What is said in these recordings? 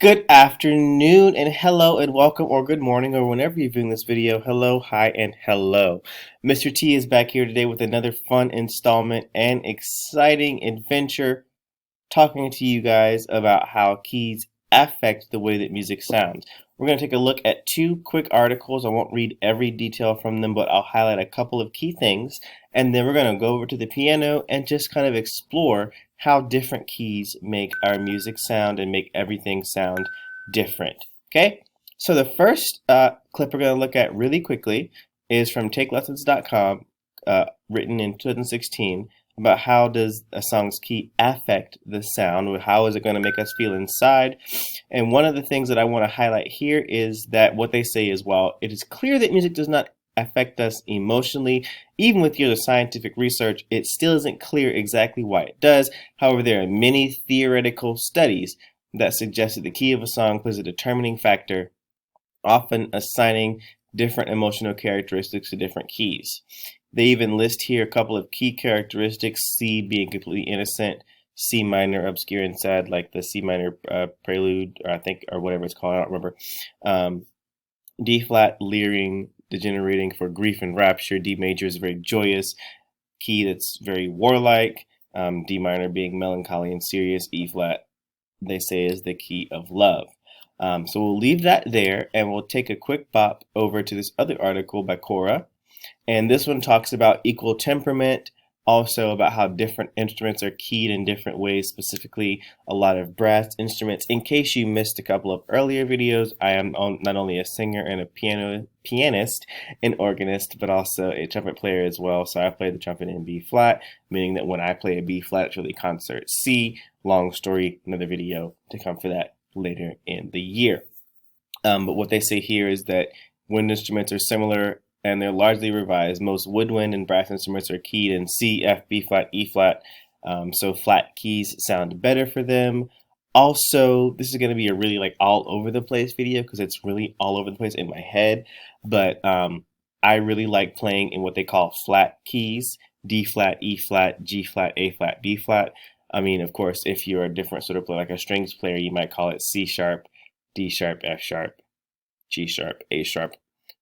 Good afternoon and hello and welcome, or good morning, or whenever you're viewing this video. Hello, hi, and hello. Mr. T is back here today with another fun installment and exciting adventure, talking to you guys about how keys affect the way that music sounds. We're going to take a look at two quick articles. I won't read every detail from them, but I'll highlight a couple of key things, and then we're going to go over to the piano and just kind of explore how different keys make our music sound and make everything sound different. Okay? So the first clip we're going to look at really quickly is from TakeLessons.com, written in 2016, about how does a song's key affect the sound, how is it going to make us feel inside. And one of the things that I want to highlight here is that what they say is, well, it is clear that music does not affect us emotionally. Even with years of scientific research, it still isn't clear exactly why it does. However, there are many theoretical studies that suggest that the key of a song plays a determining factor, often assigning different emotional characteristics to different keys. They even list here a couple of key characteristics: C being completely innocent, C minor obscure and sad, like the C minor prelude, or whatever it's called, I don't remember. D flat, leering, degenerating for grief and rapture. D major is a very joyous key that's very warlike. D minor being melancholy and serious. E flat, they say, is the key of love. So we'll leave that there, and we'll take a quick bop over to this other article by Cora. And this one talks about equal temperament, also about how different instruments are keyed in different ways, specifically a lot of brass instruments. In case you missed a couple of earlier videos, I am not only a singer and a pianist and organist, but also a trumpet player as well. So I play the trumpet in B flat, meaning that when I play a B flat, it's really concert C. Long story, another video to come for that later in the year. But what they say here is that wind instruments are similar and they're largely revised. Most woodwind and brass instruments are keyed in C, F, B flat, E flat, so flat keys sound better for them. Also, this is going to be a really all over the place video because it's really all over the place in my head, but I really like playing in what they call flat keys: D flat, E flat, G flat, A flat, B flat. I mean, of course, if you're a different sort of player, like a strings player, you might call it C sharp, D sharp, F sharp, G sharp, A sharp,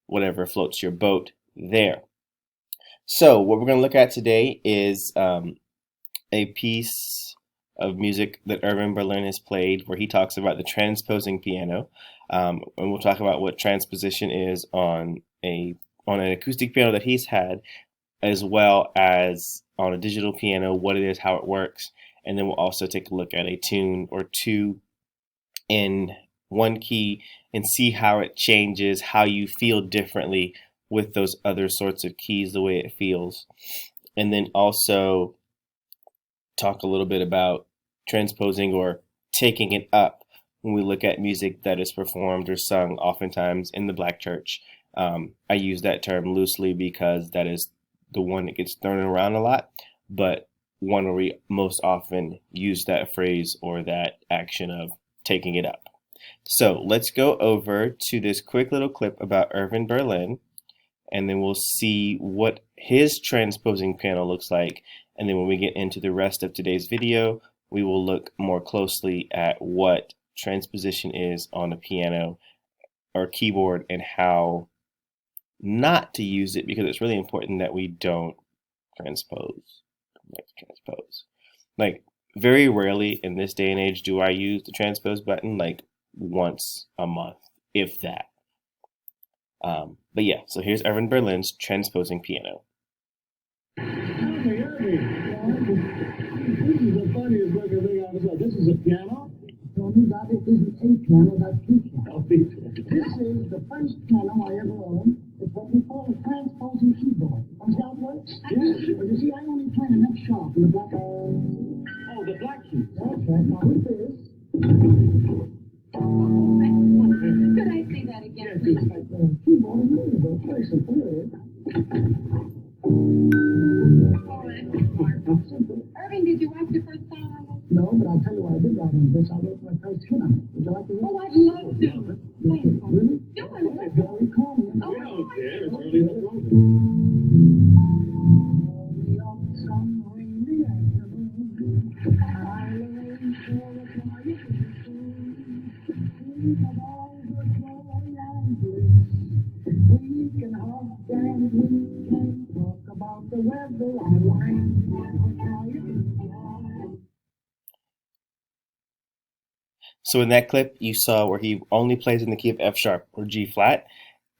whatever floats your boat there. So what we're going to look at today is a piece of music that Irving Berlin has played, where he talks about the transposing piano, and we'll talk about what transposition is on an acoustic piano that he's had, as well as on a digital piano, what it is, how it works, and then we'll also take a look at a tune or two in one key and see how it changes, how you feel differently with those other sorts of keys, the way it feels. And then also talk a little bit about transposing or taking it up when we look at music that is performed or sung oftentimes in the Black church. I use that term loosely because that is the one that gets thrown around a lot, but one where we most often use that phrase or that action of taking it up. So let's go over to this quick little clip about Irving Berlin, and then we'll see what his transposing piano looks like. And then when we get into the rest of today's video, we will look more closely at what transposition is on a piano or keyboard and how not to use it, because it's really important that we don't transpose. Like, very rarely in this day and age do I use the transpose button, like once a month, if that. But yeah, so here's Irving Berlin's transposing piano. This is the funniest looking thing I've ever saw. This is a piano? No, that it isn't a piano, that's two pianos. This is the first piano I ever owned. It's what we call a transposing keyboard. You see how it works? Yes. But you see, I only play an F sharp in the black. Oh, the black key. That's right. Now with this. Could I say that again, please? Keyboard is movable. Very simple. Irving, did you write your first song on this? No, but I'll tell you what I did write on this. I wrote my first hit on it. Would you like to hear? Oh, I'd love to. Play it for me. Really? Do it. Very calm. Oh, We don't care. It's oh, early in the morning. of all the joy and bliss. We can hug and we can talk about the weather and wine. So in that clip, you saw where he only plays in the key of F sharp or G flat,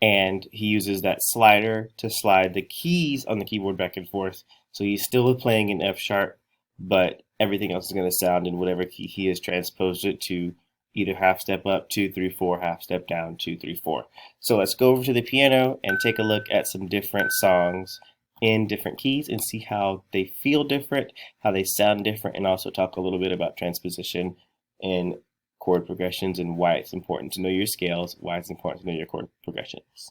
and he uses that slider to slide the keys on the keyboard back and forth. So he's still playing in F sharp, but everything else is going to sound in whatever key he has transposed it to, either half step up, 2, 3, 4, half step down, 2, 3, 4. So let's go over to the piano and take a look at some different songs in different keys and see how they feel different, how they sound different, and also talk a little bit about transposition and chord progressions and why it's important to know your scales, why it's important to know your chord progressions.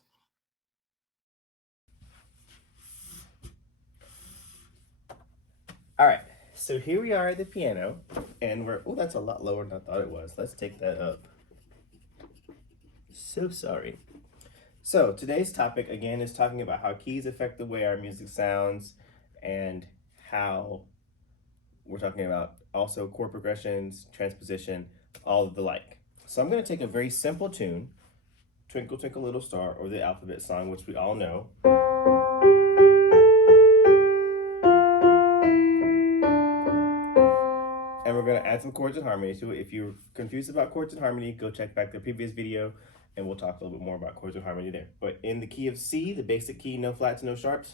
All right, so here we are at the piano, and oh, that's a lot lower than I thought it was. Let's take that up. So sorry. So today's topic, again, is talking about how keys affect the way our music sounds, and how we're talking about also chord progressions, transposition, all of the like. So I'm going to take a very simple tune, Twinkle Twinkle Little Star, or the alphabet song, which we all know. And we're going to add some chords and harmony to it. If you're confused about chords and harmony, go check back the previous video and we'll talk a little bit more about chords and harmony there. But in the key of C, the basic key, no flats, no sharps.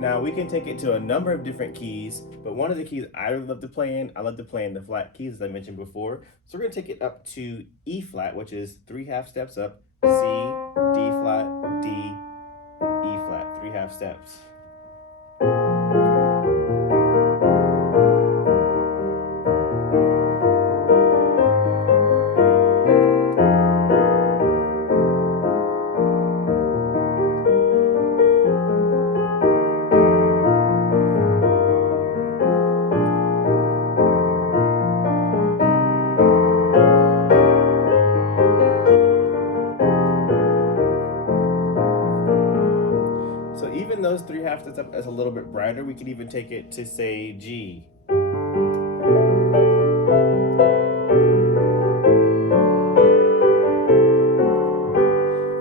Now we can take it to a number of different keys, but one of the keys I love to play in, I love to play in the flat keys, as I mentioned before. So we're going to take it up to E flat, which is 3 half steps up, C, D flat, D, E flat, 3 half steps. So even those 3 half steps up is a little bit brighter. We could even take it to, say, G.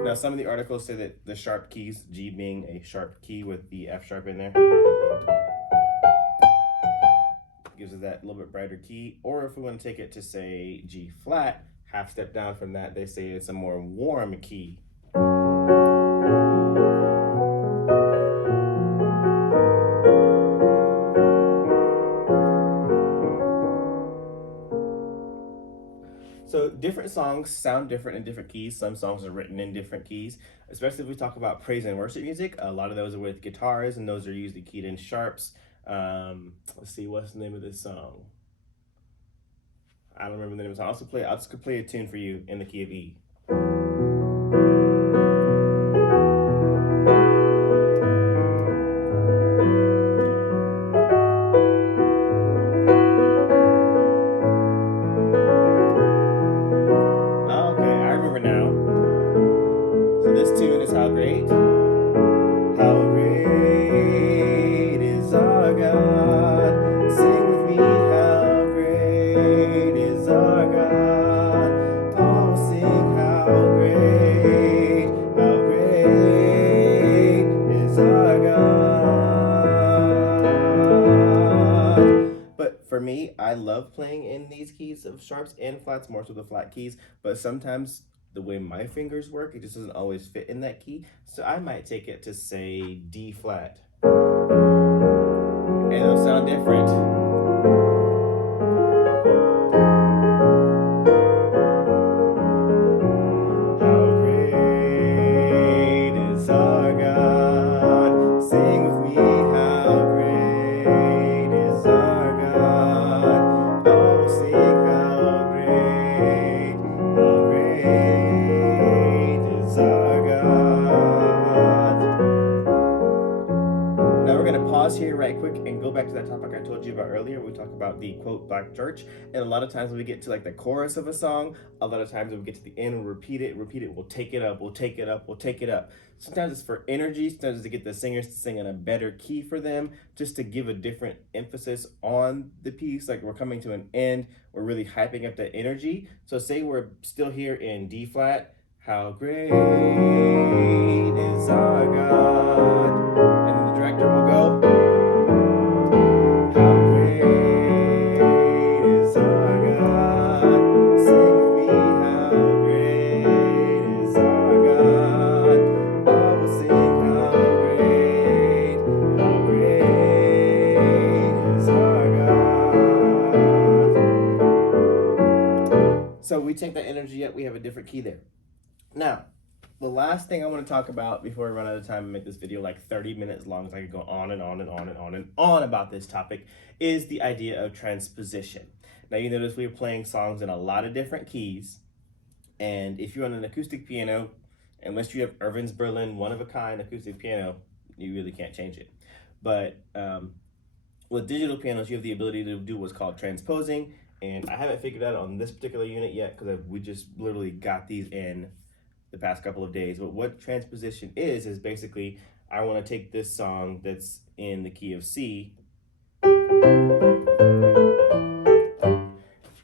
Now some of the articles say that the sharp keys, G being a sharp key with the F sharp in there, gives us that little bit brighter key. Or if we want to take it to, say, G flat, half step down from that, they say it's a more warm key. So different songs sound different in different keys. Some songs are written in different keys, especially if we talk about praise and worship music. A lot of those are with guitars, and those are usually keyed in sharps. Let's see, what's the name of this song? I don't remember the name of the song. I'll just play a tune for you in the key of E. Okay, I remember now. So this tune is How Great. How great is our God. Sing with me, how great is our God. Oh, sing how great is our God. But for me, I love playing in these keys of sharps and flats, more so the flat keys, but sometimes the way my fingers work, it just doesn't always fit in that key. So I might take it to, say, D flat. And it'll sound different. How great is our God. Sing with me, how great is our God. Oh, sing how great is our God. Now we're going to pause here right quick and go back to that topic I told you about earlier. We talk about the quote Black church, and a lot of times when we get to like the chorus of a song, a lot of times when we get to the end, we'll repeat it, we'll take it up, we'll take it up, we'll take it up. Sometimes it's for energy, sometimes it's to get the singers to sing in a better key for them, just to give a different emphasis on the piece. Like we're coming to an end, we're really hyping up the energy. So say we're still here in D flat, how great is our God. And the director will go, how great is our God. Sing with me, how great is our God. All will sing, how great is our God. So we take that energy up, we have a different key there. Now, the last thing I want to talk about before we run out of time and make this video like 30 minutes long, so I could go on and on and on and on and on about this topic, is the idea of transposition. Now, you notice we were playing songs in a lot of different keys, and if you're on an acoustic piano, unless you have Irvin's Berlin one-of-a-kind acoustic piano, you really can't change it. But with digital pianos, you have the ability to do what's called transposing, and I haven't figured out on this particular unit yet because we just literally got these in the past couple of days. But what transposition is basically, I want to take this song that's in the key of C,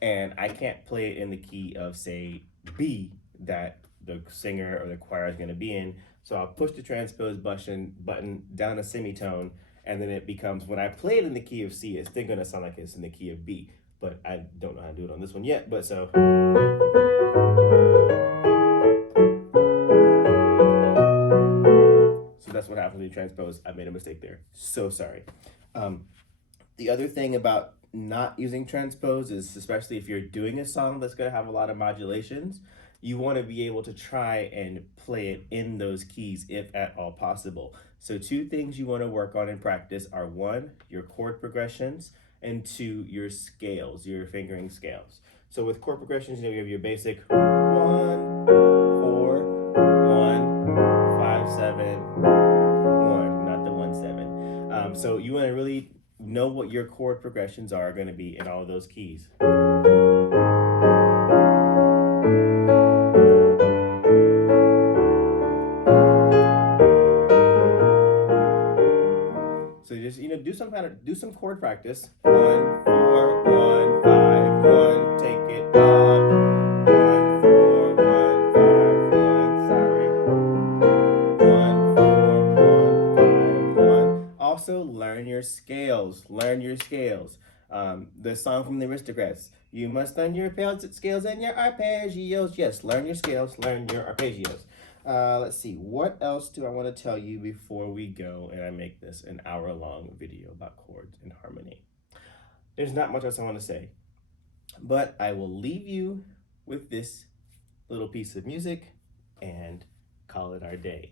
and I can't play it in the key of, say, B that the singer or the choir is going to be in. So I'll push the transpose button down a semitone, and then it becomes, when I play it in the key of C, it's still going to sound like it's in the key of B. But I don't know how to do it on this one yet, but so. That's what happens when you transpose. I made a mistake there. So sorry. The other thing about not using transpose is, especially if you're doing a song that's going to have a lot of modulations, you want to be able to try and play it in those keys if at all possible. So two things you want to work on in practice are, one, your chord progressions, and two, your scales, your fingering scales. So with chord progressions, you have your basic 1, 4, 1, 5, 7, 1, not the 1, 7. So you want to really know what your chord progressions are going to be in all of those keys. So just, do some chord practice. 1, 4, 1, 5, 1, take it up. 1, 4, 1, 5, 1, sorry. 1, 4, 1, 5, 1. Also, learn your scales. Learn your scales. The song from the Aristocrats. You must learn your scales and your arpeggios. Yes, learn your scales, learn your arpeggios. Let's see, what else do I want to tell you before we go and I make this an hour-long video about chords and harmony? There's not much else I want to say, but I will leave you with this little piece of music and call it our day.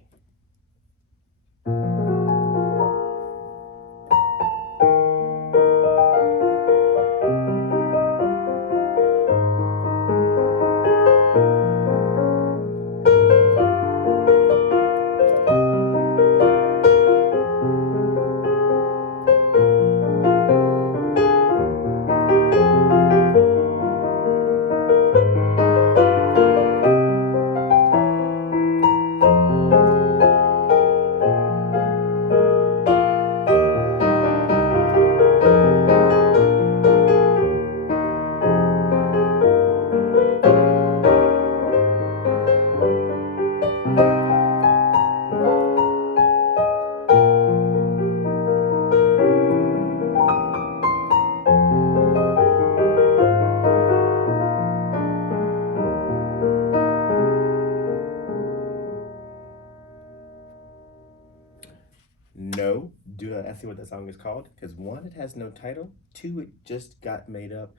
No, do not ask me what that song is called, because one, it has no title. Two, it just got made up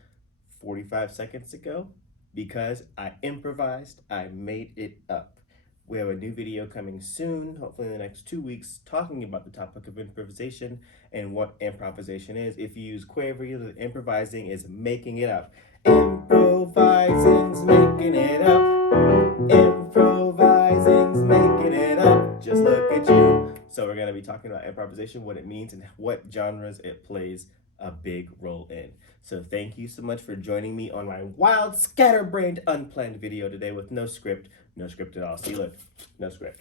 45 seconds ago because I improvised, I made it up. We have a new video coming soon, hopefully in the next 2 weeks, talking about the topic of improvisation and what improvisation is. If you use Quaver, you know that improvising is making it up. Improvising's making it up. Improvising's making it up. Just look at you. So we're going to be talking about improvisation, what it means, and what genres it plays a big role in. So thank you so much for joining me on my wild, scatterbrained, unplanned video today with no script at all. See, look, no script.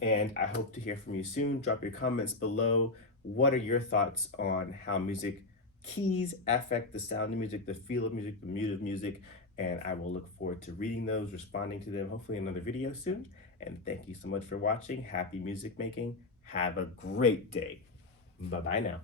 And I hope to hear from you soon. Drop your comments below. What are your thoughts on how music keys affect the sound of music, the feel of music, the mood of music? And I will look forward to reading those, responding to them, hopefully in another video soon. And thank you so much for watching. Happy music making. Have a great day. Bye-bye now.